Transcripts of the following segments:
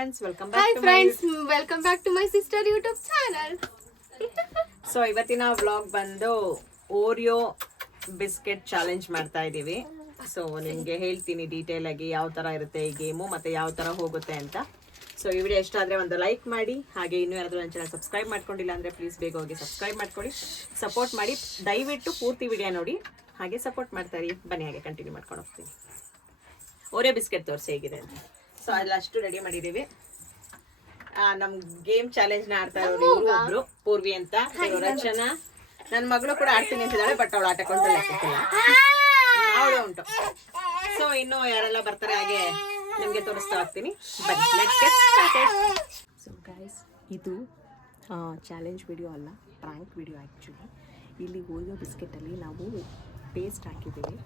friends, welcome Hi back friends, welcome back to my sister YouTube channel. So ಇವತ್ತಿನ vlog ಬಂದು Oreo biscuit challenge ಮಾಡ್ತಾ ಇದೀವಿ. So ನಿಮಗೆ ಹೇಳ್ತೀನಿ ಡೀಟೇಲ್ ಆಗಿ ಯಾವ ತರ ಇರುತ್ತೆ ಈ ಗೇಮು ಮತ್ತೆ ಯಾವ ತರ ಹೋಗುತ್ತೆ ಅಂತ. ಸೊ ಈ ವಿಡಿಯೋ ಇಷ್ಟ ಆದ್ರೆ ಒಂದು ಲೈಕ್ ಮಾಡಿ, ಹಾಗೆ ಇನ್ನೂ ಯಾರಾದ್ರೂ ನನ್ನ ಚಾನಲ್ ಸಬ್ಸ್ಕ್ರೈಬ್ ಮಾಡ್ಕೊಂಡಿಲ್ಲ ಅಂದ್ರೆ ಪ್ಲೀಸ್ ಬೇಗ ಹೋಗಿ ಸಬ್ಸ್ಕ್ರೈಬ್ ಮಾಡ್ಕೊಳ್ಳಿ, ಸಪೋರ್ಟ್ ಮಾಡಿ. ದಯವಿಟ್ಟು ಪೂರ್ತಿ ವಿಡಿಯೋ ನೋಡಿ, ಹಾಗೆ ಸಪೋರ್ಟ್ ಮಾಡ್ತಾ ಇರಿ. ಬನ್ನಿ ಹಾಗೆ ಕಂಟಿನ್ಯೂ ಮಾಡ್ಕೊಂಡು ಹೋಗ್ತೀನಿ. ಓರಿಯೋ ಬಿಸ್ಕೆಟ್ ತೋರಿಸಿ ಹೇಗಿದೆ ಅಂತ. ಸೊ ಅದೆಲ್ಲ ಅಷ್ಟು ರೆಡಿ ಮಾಡಿದೀವಿ. ನಮ್ ಗೇಮ್ ಚಾಲೆಂಜ್ ನ ಆಡ್ತಾ ಇರೋರು ಒಬ್ರು ಪೂರ್ವಿ ಅಂತ, ರಚನಾ. ನನ್ನ ಮಗಳು ಕೂಡ ಆಡ್ತೀನಿ ಅಂತಿದ್ದಾಳೆ, ಬಟ್ ಅವಳು ಆಟ ಕೊಂಡಲ್ಲ ಅವಳು ಉಂಟು. ಸೊ ಇನ್ನು ಯಾರೆಲ್ಲ ಬರ್ತಾರೆ ಹಾಗೆ ನಿಮ್ಗೆ ತೋರಿಸ್ತಾ ಹೋಗ್ತೀನಿ. ಬನ್ನಿ, let's get started. So guys, ಇದು ಚಾಲೆಂಜ್ ವಿಡಿಯೋ ಅಲ್ಲ, ಪ್ರ್ಯಾಂಕ್ ವಿಡಿಯೋ ಆ್ಯಕ್ಚುಲಿ. ಇಲ್ಲಿ ಓರಿಯೋ ಬಿಸ್ಕೆಟಲ್ಲಿ ನಾವು ಪೇಸ್ಟ್ ಹಾಕಿದ್ದೀವಿ.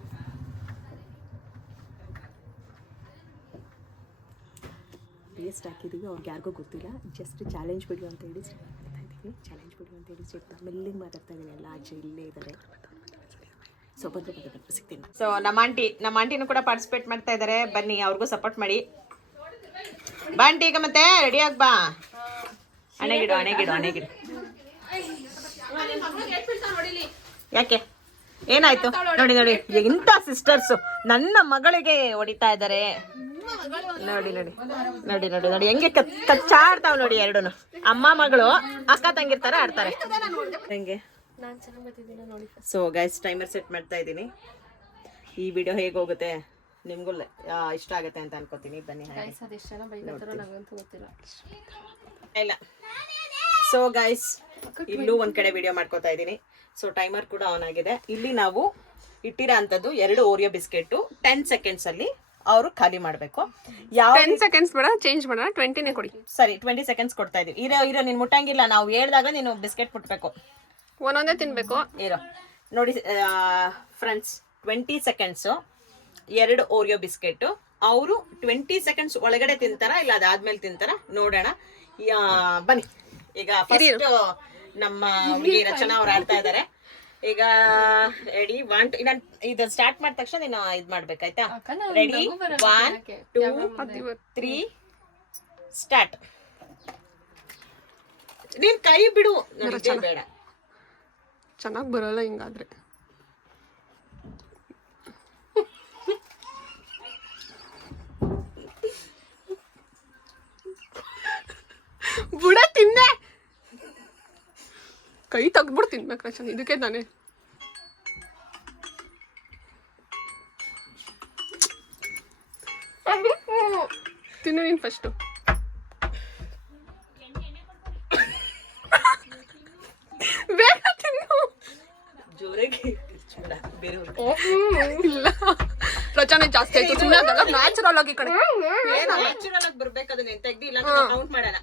ಪೇಸ್ಟ್ ಹಾಕಿದ್ದೀವಿ, ಅವ್ರಿಗೆ ಯಾರಿಗೂ ಗೊತ್ತಿಲ್ಲ. ಜಸ್ಟ್ ಚಾಲೆಂಜ್ ವಿಡಿಯೋ ಅಂತ ಹೇಳಿ ಸ್ಟಾರ್ಟ್ ಮಾಡ್ತಾ ಇದ್ದೀವಿ. ಚಾಲೆಂಜ್ ವಿಡಿಯೋ ಅಂತ ಹೇಳಿ ಸ್ಟಾರ್ಟ್ ಮೆಲ್ಲಿಗೆ ಮಾತಾಡ್ತಾ ಇದ್ದೀನಿ. ಎಲ್ಲ ಆಚೆ ಇಲ್ಲೇ ಇದ್ದಾರೆ. ಸೊ ಬಂದು ಸಿಗ್ತೀನಿ. ಸೊ ನಮ್ಮ ಆಂಟಿನೂ ಕೂಡ ಪಾರ್ಟಿಸಿಪೇಟ್ ಮಾಡ್ತಾ ಇದ್ದಾರೆ. ಬನ್ನಿ, ಅವ್ರಿಗೂ ಸಪೋರ್ಟ್ ಮಾಡಿ. ಬಾ ಆಂಟಿ, ಈಗ ಮತ್ತೆ ರೆಡಿ ಆಗಿ ಬಾ. ಅಣೆಗಿಡು. ಯಾಕೆ ಏನಾಯ್ತು? ನೋಡಿ ಇಂಥ ಸಿಸ್ಟರ್ಸು ನನ್ನ ಮಗಳಿಗೆ ಹೊಡಿತಾ ಇದ್ದಾರೆ. ನೋಡಿ ಹೆಂಗೆ ಕಚ್ಚಾಡ್ತಾವ್ ನೋಡಿ. ಎರಡೂನು ಅಮ್ಮ ಮಗಳು ಅಕ್ಕ ತಂಗಿರ್ತಾರೆ, ಆಡ್ತಾರೆ ಹೆಂಗೆ. ಸೊ ಗೈಸ್, ಟೈಮರ್ ಸೆಟ್ ಮಾಡ್ತಾ ಇದ್ದೀನಿ. ಈ ವಿಡಿಯೋ ಹೇಗೆ ಹೋಗುತ್ತೆ ನಿಮ್ಗೂ ಇಷ್ಟ ಆಗುತ್ತೆ ಅಂತ ಅನ್ಕೋತೀನಿ. ಬನ್ನಿ ಇಲ್ಲ. ಸೊ ಗೈಸ್, ಇಲ್ಲೂ ಒಂದ್ ಕಡೆ ವಿಡಿಯೋ ಮಾಡ್ಕೋತಾ ಇದ್ದೀನಿ. ಸೊ ಟೈಮರ್ ಕೂಡ ಆನ್ ಆಗಿದೆ. ಇಲ್ಲಿ ನಾವು ಇಟ್ಟಿರೋ ಅಂಥದ್ದು 2 ಓರಿಯೋ ಬಿಸ್ಕೆಟ್ 10 ಸೆಕೆಂಡ್ಸ್ ಅಲ್ಲಿ ಅವರು ಖಾಲಿ ಮಾಡಬೇಕು. ಯಾವ 10 ಸೆಕೆಂಡ್ಸ್ ಬೇಡ, ಚೇಂಜ್ ಮಾಡೋಣ. 20ನೇ ಕೊಡಿ. ಸರಿ, 20 ಸೆಕೆಂಡ್ಸ್ ಕೊಡ್ತಾ ಇದೀವಿ. ಇರೋ ನೀನು ಮುಟ್ಟಂಗಿಲ್ಲ. ನಾವು ಹೇಳ್ದಾಗ ನೀನು ಬಿಸ್ಕೆಟ್ ಮುಟ್ಬೇಕು, ಒಂದೊಂದೇ ತಿನ್ಬೇಕು. ಇರೋ ನೋಡಿ ಫ್ರೆಂಡ್ಸ್, 20 ಸೆಕೆಂಡ್ಸ್ 2 ಓರಿಯೋ ಬಿಸ್ಕೆಟ್. ಅವರು 20 ಸೆಕೆಂಡ್ಸ್ ಒಳಗಡೆ ತಿಂತಾರ ಇಲ್ಲ ಅದಾದ್ಮೇಲೆ ತಿಂತಾರ ನೋಡೋಣ. ಬನ್ನಿ, ಈಗ ಫಸ್ಟ್ ನಮ್ಮ ಹುಡುಗಿ ರಚನಾ ಅವ್ರು ಆಡ್ತಾ ಇದಾರೆ. ಈಗ ರೆಡಿ 1 2 ಇದು ಸ್ಟಾರ್ಟ್ ಮಾಡಿದ ತಕ್ಷಣ ನೀನು ಇದು ಮಾಡ್ಬೇಕಾಯ್ತಾ? Ready 1 2 3 start. ನೀನ್ ಕೈ ಬಿಡು, ಬೇಡ. ಚೆನ್ನಾಗಿ ಬರಲ್ಲ ಹಿಂಗಾದ್ರೆ. ಬುಡ ತಿನ್ನೆ, ಕೈ ತೆಗ್ದ್ಬಿಟ್ಟು ತಿನ್ಬೇಕು ರಚನೆ. ಇದಕ್ಕೆ ತಾನೆ ತಿನ್ನು ನೀನು ಫಸ್ಟು. ಬೇಗ ತಿನ್ನು. ಇಲ್ಲ ರಚನೆ ಜಾಸ್ತಿ ಆಯ್ತು. ಸುಮ್ಮನೆ ಅದಲ್ಲ, ನ್ಯಾಚುರಲ್ ಆಗಿ ಕಡೆ ನ್ಯಾಚುರಲ್ ಆಗಿ ಬರ್ಬೇಕು. ಅದನ್ನ ತೆಗ್ದು ಇಲ್ಲ ಕೌಂಟ್ ಮಾಡೋಣ.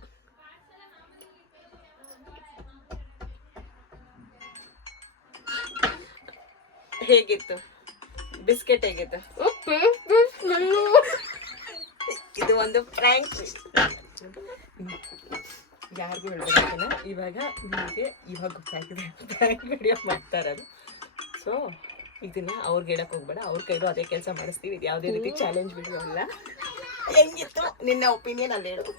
ಹೇಗಿತ್ತು ಬಿಸ್ಕೆಟ್? ಹೇಗಿತ್ತು? ಇದು ಒಂದು ಫ್ರ್ಯಾಂಕ್, ಯಾರಿಗೂ ಹೇಳ್ಬೇಕಲ್ಲ. ಇವಾಗ ನಿಮಗೆ ಗೊತ್ತಾಗಿದೆ ಫ್ರ್ಯಾಂಕ್ ವಿಡಿಯೋ ಮಾಡ್ತಾ ಇರೋದು. ಸೊ ಇದನ್ನ ಅವ್ರಿಗೆ ಹೇಳಕ್ ಹೋಗ್ಬೇಡ, ಅವ್ರ ಕೈಲೂ ಅದೇ ಕೆಲಸ ಮಾಡಿಸ್ತೀವಿ. ಇದು ಯಾವುದೇ ರೀತಿ ಚಾಲೆಂಜ್ ವಿಡಿಯೋ ಅಲ್ಲ. ಹೆಂಗಿತ್ತು ನಿನ್ನ ಒಪಿನಿಯನ್ ಅಲ್ಲಿ ಹೇಳು.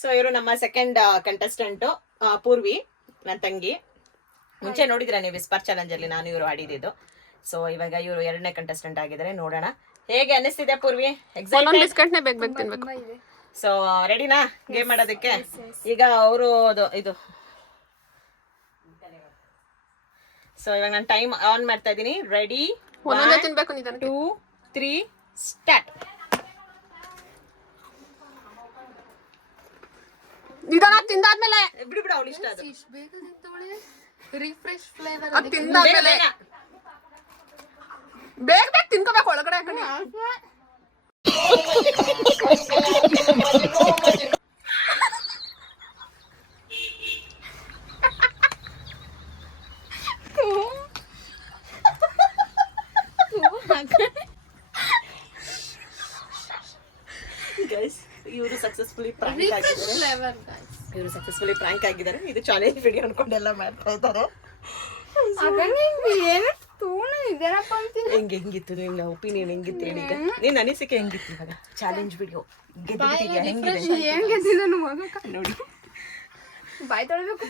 ಸೊ ಇವರು ನಮ್ಮ ಸೆಕೆಂಡ್ ಕಂಟೆಸ್ಟೆಂಟ್ ಪೂರ್ವಿ, ನನ್ನ ತಂಗಿ. ಮುಂಚೆ ನೋಡಿದ್ರೆ ನೀವು ವಿಸ್ಪರ್ ಚಾಲೆಂಜ್ ಅಲ್ಲಿ ನಾನು ಇವರು ಆಡಿದ್ದು. ಸೊ ಇವಾಗ ಇವರು 2ನೇ ಕಂಟೆಸ್ಟೆಂಟ್ ಆಗಿದ್ದಾರೆ. ನೋಡೋಣ ಹೇಗೆ ಅನಿಸ್ತಿದೆ ಪೂರ್ವಿ. ಸೊ ರೆಡಿನಾ ಗೇಮ್ ಮಾಡೋದಕ್ಕೆ? ಈಗ ಅವರು ಇದು ಸೊ ಇವಾಗ ನಾನು ಟೈಮ್ ಆನ್ ಮಾಡ್ತಾ ಇದ್ದೀನಿ. Ready 1 2 3 start. ಇದನ್ನ ತಿಂದಾದ್ಮೇಲೆ ಬಿಡು ಅವಳು ಇಷ್ಟ. ಅದು ರಿಫ್ರೆಶ್ ಫ್ಲೇವರ್ ಅದು ತಿಂದಾದ್ಮೇಲೆ ಬೇಗ ತಿನ್ಕೋಬೇಕು ಒಳಗಡೆ ಹಾಕಿ. ಇವರು ಸಕ್ಸಸ್ಫುಲಿ ಪ್ರಾಂಕ್ ಆಗಿದ್ದಾರೆ. ಇವರು ಸಕ್ಸಸ್ಫುಲಿ ಪ್ರಾಂಕ್ ಆಗಿದ್ದಾರೆ. ಇದು ಚಾಲೆಂಜ್ ವಿಡಿಯೋ ಅನ್ಕೊಂಡೆಲ್ಲ ಮಾಡ್ತಾ ಇದ್ದಾರೆ. ಹೆಂಗಿತ್ತು ನಿನ್ನ ಒಪಿನಿಯನ್ ಹೆಂಗಿತ್ತು ಹೇಳಿ ಈಗ? ನಿನ್ನ ಅನಿಸಿಕೆ ಹೆಂಗಿತ್ತು ಇವಾಗ ಚಾಲೆಂಜ್ ವಿಡಿಯೋ ಗೆದ್ದಿದ್ಯಾ ಹೆಂಗಿದೆ ನೋಡಿ. ಬಾಯ್ ತೊಳ್ಬೇಕು.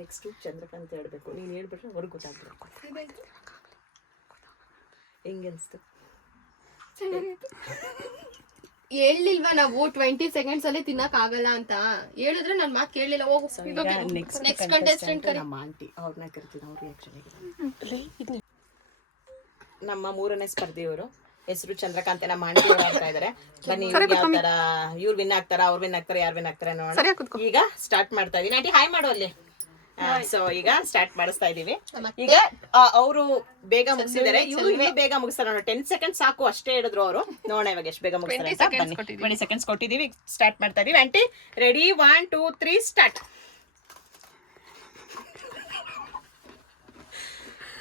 ನೆಕ್ಸ್ಟ್ ಚಂದ್ರಕಾಂತ್ ಹೇಳ್ಬೇಕು. ನೀನ್ ಹೇಳ್ಬಿಟ್ರೆ ಅವ್ರಿಗೆ ಗೊತ್ತಾಗ್ಬೇಕು. ಹೆಂಗೆ ಅನ್ಸ್ತು? ಹೇಳಿಲ್ವಾ ನಾವು 20 seconds ಅಲ್ಲಿ ತಿನ್ನಕ್ ಆಗಲ್ಲ ಅಂತ ಹೇಳಿದ್ರೆ ನನ್ ಮಾತು ಕೇಳಲಿಲ್ಲ. ಹೋಗು ನೆಕ್ಸ್ಟ್ ಕಂಟೆಸ್ಟೆಂಟ್ ನಮ್ಮ ಆಂಟಿ ಅವ್ರನ್ನ ಕರಿತೀನಿ. ಅವ್ರು ಆಕ್ಚುಲಿ ನಮ್ಮ 3ನೇ ಸ್ಪರ್ಧೆಯವರು ಹೆಸರು ಚಂದ್ರಕಾಂತ್. ನಮ್ಮ ಆಂಟಿ ಅವ್ರು ಆಗ್ತಾ ಇದಾರೆ. ಬನ್ನಿ ಯಾವ ತರ ಇವ್ರು ವಿನ್ ಆಗ್ತಾರ ಅವ್ರು ವಿನ್ ಆಗ್ತಾರೆ ಯಾರು ವಿನ್ ಆಗ್ತಾರೆ ನೋಡೋಣ. ಈಗ ಸ್ಟಾರ್ಟ್ ಮಾಡ್ತಾ ಇದೀನಿ. ಆಂಟಿ ಹಾಯ್ ಮಾಡು ಅಲ್ಲಿ. ಸೊ ಈಗ ಸ್ಟಾರ್ಟ್ ಮಾಡಿಸ್ತಾ ಇದೀವಿ. ಈಗ ಅವರು ಬೇಗ ಮುಗಿಸಿದ್ದಾರೆ, ಇವ್ರು ಇನ್ನೂ ಬೇಗ ಮುಗಿಸ್ತಾರೆ. 10 seconds ಸಾಕು ಅಷ್ಟೇ ಹೇಳಿದ್ರು ಅವರು. ನೋಡೋಣ ಇವಾಗ ಎಷ್ಟು ಬೇಗ ಮುಗಿಸ್ತಾರೆ ಅಂತ. ಬನ್ನಿ 20 seconds ಕೊಟ್ಟಿದೀವಿ. ಸ್ಟಾರ್ಟ್ ಮಾಡ್ತಾ ಇದೀವಿ. Aunty ready 1 2 3 start.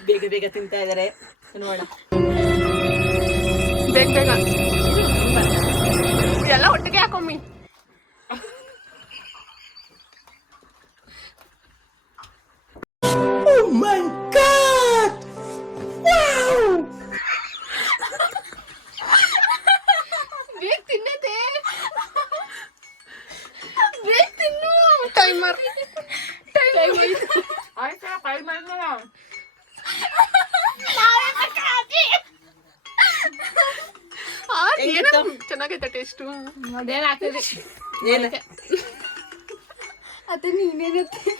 ಬೇಗ ಬೇಗ ತಿಂತಾ ಇದಾರೆ ನೋಡ. ಬೇಗ ಬೇಗ ಎಲ್ಲ ಒಟ್ಟಿಗೆ ಹಾಕೊಮ್ಮಿ. ಚೆನ್ನಾಗೈತೆ ಟೇಸ್ಟು. ಅದೇನ್ ಆಗ್ತದೆ ಅದೇ ನೀನೇನತ್ತೆ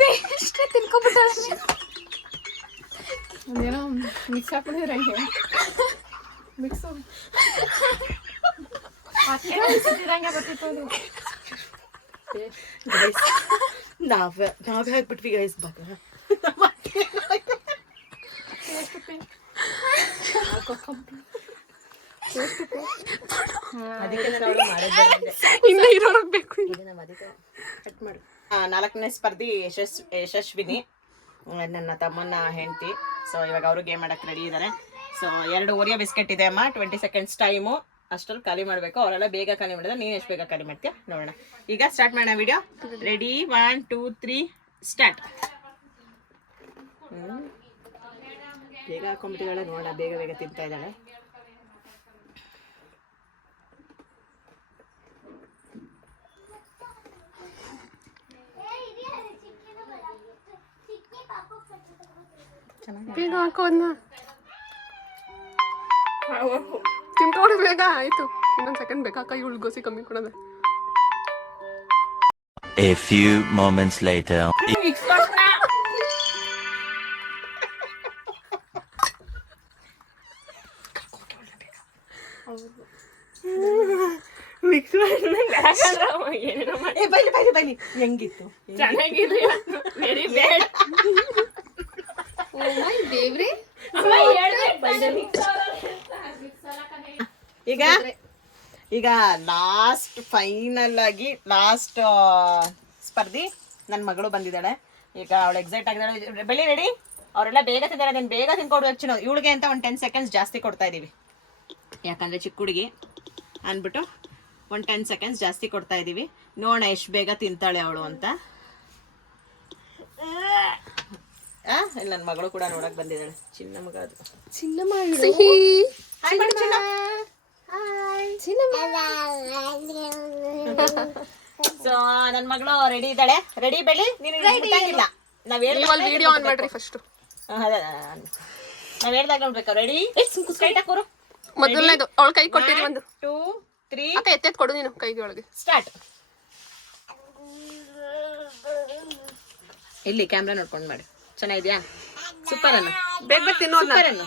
ಟೇಸ್ಟ್ ತಿನ್ಕೊಬಿಟ್ಟ ಅದೇನೋ ಮಿಕ್ಸ್ ಹಾಕೊಂಡಿದ್ರೆ ಮಿಕ್ಸು ಹಂಗೆ ಬರ್ತಿತ್ತು ಅದು. ನಾವೇ ಹಾಕ್ಬಿಟ್ವಿ ಗೈಸ್. ಇನ್ನು ಇರೋರ್ಗ್ ಬೇಕು. 4ನೇ ಸ್ಪರ್ಧಿ ಯಶಸ್ವಿನಿ, ನನ್ನ ತಮ್ಮನ ಹೆಂಡತಿ. ಸೊ ಇವಾಗ ಅವರು ಗೇಮ್ ಮಾಡಕ್ ರೆಡಿ ಇದ್ದಾರೆ. ಸೊ 2 ಓರಿಯೋ ಬಿಸ್ಕೆಟ್ ಇದೆ ಅಮ್ಮ. 20 seconds ಟೈಮು. ಅಷ್ಟ್ರಲ್ಲಿ ಖಾಲಿ ಮಾಡಬೇಕು. ಅವರೆಲ್ಲ ಬೇಗ ಖಾಲಿ ಮಾಡಿದ್ರೆ ನೀನು ಎಷ್ಟು ಬೇಗ ಖಾಲಿ ಮಾಡ್ತೀಯ ನೋಡೋಣ. ಈಗ ಸ್ಟಾರ್ಟ್ ಮಾಡೋಣ ವಿಡಿಯೋ. Ready 1 2 3 start. ಬೇಗ ಹಾಕೊಂಡ್ಬಿಟ್ಟಿದ್ದಾಳೆ ನೋಡ. ಬೇಗ ಬೇಗ ತಿಂತಾ ಇದ್ದಾಳೆ. ಬೇಗ ಹಾಕೋದ್ನ ತಿನ್ಕೊಂಡು ಬೇಗ ಆಯ್ತು. ಇನ್ನೊಂದು ಸೆಕೆಂಡ್ ಬೇಕಾಕ ಇವಳು ಗೋಸಿ ಕಮ್ಮಿ ಕೊಡೋದೆ. A few moments later. ಹೆಂಗಿತ್ತು? ಚೆನ್ನಾಗಿದೆ. Very bad. ದೇವ್ರಿ ಈಗ ಲಾಸ್ಟ್ ಫೈನಲ್ ಆಗಿ ಲಾಸ್ಟ್ ಸ್ಪರ್ಧಿ ನನ್ನ ಮಗಳು ಬಂದಿದ್ದಾಳೆ. ಈಗ ಅವಳು ಎಕ್ಸೈಟ್ ಆಗಿದ್ದಾಳೆ. ಬೆಳಿ ರೆಡಿ. ಅವರೆಲ್ಲ ಬೇಗ ತಿಂದಾರೆ. ನಾನು ಬೇಗ ತಿನ್ಕೊಡ್ಬೇಕು ಚಿನ್ನ. ಇವಳಿಗೆ ಅಂತ ಒಂದು 10 seconds ಜಾಸ್ತಿ ಕೊಡ್ತಾ ಇದೀವಿ. ಯಾಕಂದ್ರೆ ಚಿಕ್ಕ ಹುಡುಗಿ ಅಂದ್ಬಿಟ್ಟು ಒಂದು 10 seconds ಜಾಸ್ತಿ ಕೊಡ್ತಾ ಇದೀವಿ. ನೋಡೋಣ ಎಷ್ಟು ಬೇಗ ತಿಂತಾಳೆ ಅವಳು ಅಂತ. ಇಲ್ಲಿ ನನ್ನ ಮಗಳು ಕೂಡ ನೋಡಕ್ ಬಂದಿದ್ದಾಳೆ. ಚಿನ್ನ ಮಗ ಅದು. ಚಿನ್ನಮ್ಮ ಸಿಹಿ. ಹಾಯ್ ಮಾಡು ಚಿನ್ನ. ಸೊ ನನ್ನ ಮಗಳು ರೆಡಿ ಇದ್ದಾಳೆ. ರೆಡಿ ಬೆಳಿ. ನೀನು ಗೊತ್ತಾಗಿಲ್ಲ. ನಾವ್ ವಿಡಿಯೋ ಆನ್ ಮಾಡ್ರಿ ಫಸ್ಟ್. ನಾವ್ ಹೇಳ್ದಾಗ ನೋಡ್ಬೇಕು. ರೆಡಿ ಸ್ಟ್ರೈಟ್ ಹಾಕೋರು. ಮೊದಲನೇದು ಅವಳ ಕೈ ಕೊಟ್ಟಿರಿ. 1 2 3 ಅಕ್ಕ ಎತ್ತೆತ್ ಕೊಡು ನೀನು ಕೈಗೆ ಒಳಗೆ. ಸ್ಟಾರ್ಟ್. ಇಲ್ಲಿ ಕ್ಯಾಮ್ರಾ ನೋಡ್ಕೊಂಡು ಮಾಡಿ. ಚೆನ್ನಾಗಿದ್ಯಾ? ಸೂಪರ್ ಅನ್ನ. ಬೇಗ ಬೇಗ ತಿನ್ನೋದ್ನ. ಸೂಪರ್ ಅನ್ನ.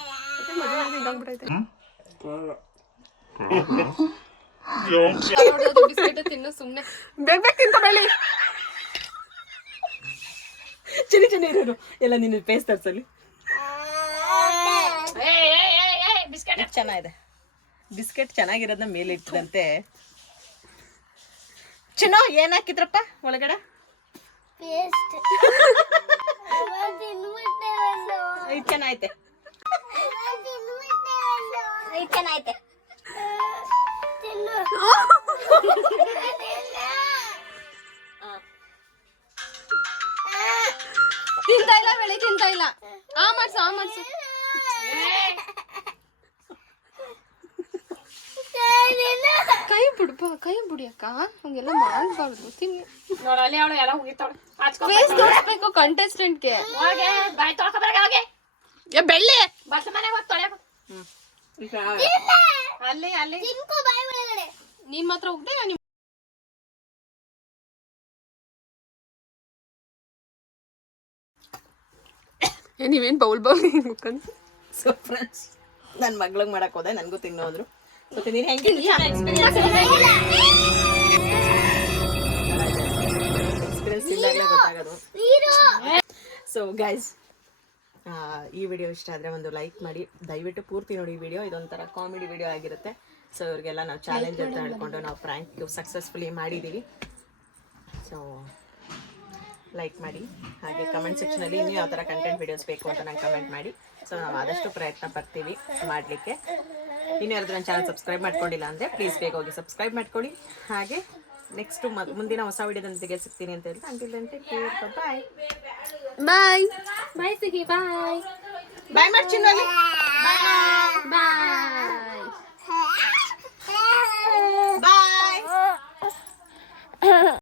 ಬಿಸ್ಕೆಟ್ ತಿನ್ನು ಸುಮ್ಮನೆ. ಬೇಗ ಬೇಗ ತಿಂತ ಬೆಳಿ. ಚೆನ್ನ ಇರೋರು ಎಲ್ಲ ನಿನ್ನ ಪೇಸ್ ತರ್ಸಲಿ. ಬಿಸ್ಕೆಟ್ ಚೆನ್ನಾಗಿದೆ. ಬಿಸ್ಕೆಟ್ ಚೆನ್ನಾಗಿರೋದನ್ನ ಮೇಲೆ ಇಟ್ಟದಂತೆ. ಚಿನ್ನೋ ಏನ್ ಹಾಕಿದ್ರಪ್ಪ ಒಳಗಡೆ? ಚೆನ್ನಾಯ್ತೆ. ತಿಂತಾ ಇಲ್ಲ ಬೆಳೆ ತಿಂತಾ ಇಲ್ಲ. ಆ ಮಾಡ್ಸು ಕೈ ಬಿಡ್ಬ ಕೈ ಬಿಡಿಯಕ್ಕ ಹಂಗೆಲ್ಲ ಮಾಡ್ಬಾರ್ದು. ತಿನ್ನಿ ನೋಡಲ್ಲಿ ಅವಳು ಎಲ್ಲ ಹೋಗಿತ್ತಾಳೆ ಫೇಸ್ ತೋರಿಸ್ಬೇಕು ಕಂಟೆಸ್ಟೆಂಟ್ಗೆ. ಹೋಗೆ ಬಾಯ್ ತೊಳ್ಕೊಬರ್ಗ ಹೋಗಿ ಬೆಳ್ಳಿ ಬಸ್ ಮನೆಗೆ ಹೋಗಿ ತೊಳೆ ಅಲ್ಲಿ ಅಲ್ಲಿ ನೀನ್ ಮಾತ್ರ ಹೋಗ್ದೆ ನೀವೇನ್ ಬೌಲ್ ಮುಖಂಡ್. ಸೊ ಫ್ರೆಂಡ್ಸ್ ನನ್ನ ಮಗ್ಳಿಗೆ ಮಾಡಕ್ ಹೋದೆ, ನನಗೂ ತಿನ್ನೋದ್ರು. ಮತ್ತೆ ನೀನು ಹೆಂಗೆ ಎಕ್ಸ್ಪೀರಿಯನ್ಸ್ ಇದ್ದಾಗಲೇ ಗೊತ್ತಾಗೋದು. ಸೊ ಗೈಸ್, ಈ ವಿಡಿಯೋ ಇಷ್ಟ ಆದರೆ ಒಂದು ಲೈಕ್ ಮಾಡಿ, ದಯವಿಟ್ಟು ಪೂರ್ತಿ ನೋಡಿ ಈ ವಿಡಿಯೋ. ಇದೊಂಥರ ಕಾಮಿಡಿ ವಿಡಿಯೋ ಆಗಿರುತ್ತೆ. ಸೊ ಇವ್ರಿಗೆಲ್ಲ ನಾವು ಚಾಲೆಂಜ್ ಅಂತ ಹೇಳ್ಕೊಂಡು ನಾವು ಪ್ರ್ಯಾಂಕ್ ಸಕ್ಸಸ್ಫುಲಿ ಮಾಡಿದ್ದೀವಿ. ಸೊ ಲೈಕ್ ಮಾಡಿ, ಹಾಗೆ ಕಮೆಂಟ್ ಸೆಕ್ಷನಲ್ಲಿ ಇನ್ನೂ ಯಾವ ಥರ ಕಂಟೆಂಟ್ ವಿಡಿಯೋಸ್ ಬೇಕು ಅಂತ ನಂಗೆ ಕಮೆಂಟ್ ಮಾಡಿ. ಸೊ ನಾವು ಆದಷ್ಟು ಪ್ರಯತ್ನ ಪಡ್ತೀವಿ ಮಾಡಲಿಕ್ಕೆ. ಇನ್ನು ಯಾರಾದ್ರೂ ನನ್ನ ಚಾನಲ್ ಸಬ್ಸ್ಕ್ರೈಬ್ ಮಾಡ್ಕೊಂಡಿಲ್ಲ ಅಂದರೆ ಪ್ಲೀಸ್ ಬೇಗ ಹೋಗಿ ಸಬ್ಸ್ಕ್ರೈಬ್ ಮಾಡ್ಕೊಳ್ಳಿ. ಹಾಗೆ ನೆಕ್ಸ್ಟು ಮುಂದಿನ ಹೊಸ ವಿಡಿಯೋದೊಂದಿಗೆ ಸಿಗ್ತೀನಿ ಅಂತ ಹೇಳಿ ಅಂಟಿಲ್ ಬಾಯ್ ಬಾಯ್ ಬಾಯ್ ಸಿಗಿ ಬಾಯ್ ಬಾಯ್ ಮಾಡ್ತೀನಿ. ಬಾಯ್ ಬಾಯ್.